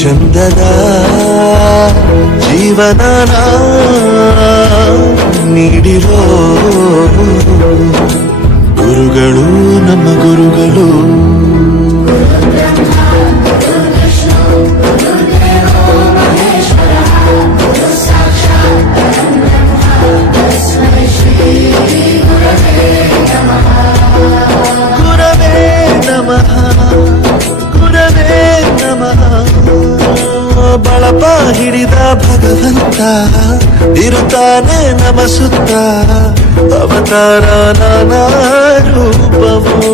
ಚಂದದ ಜೀವನ ನೀಡಿರೋ ಭಗವಂತ ಇರುತ್ತಾನೆ ನಮ ಸುತ್ತ ಅವತಾರ ನಾನಾ ರೂಪವೋ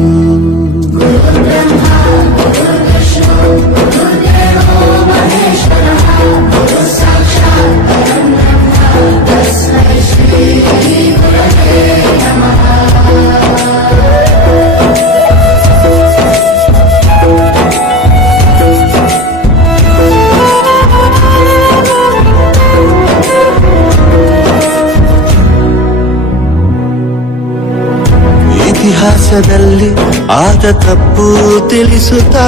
ಇತಿಹಾಸದಲ್ಲಿ ಆದ ತಪ್ಪು ತಿಳಿಸುತ್ತಾ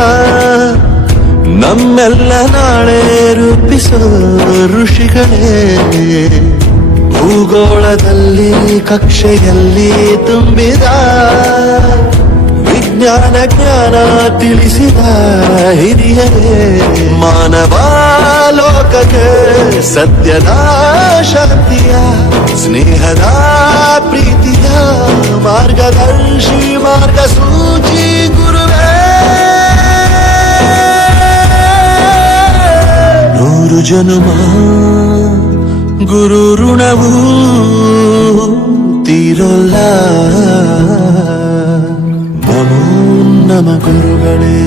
ನಮ್ಮೆಲ್ಲ ನಾಳೆ ರೂಪಿಸೋ ಋಷಿಗಳೇ. ಭೂಗೋಳದಲ್ಲಿ, ಕಕ್ಷೆಯಲ್ಲಿ ತುಂಬಿದ ವಿಜ್ಞಾನ ಜ್ಞಾನ ತಿಳಿಸಿದ ಹಿರಿಯರೇ. ಮಾನವ ಲೋಕಕ್ಕೆ ಸತ್ಯದ ಶಾಂತಿಯ, ಸ್ನೇಹದ ಪ್ರೀತಿಯ ಮಾರ್ಗದರ್ಶಿ ಮಾರ್ಗಸೂಚಿ ಗುರುವೇ ನೂರು ಜನುಮ ಗುರು ಋಣವು ತೀರೋಲ್ಲ ನಮೋ ನಮ ಗುರುಗಳೇ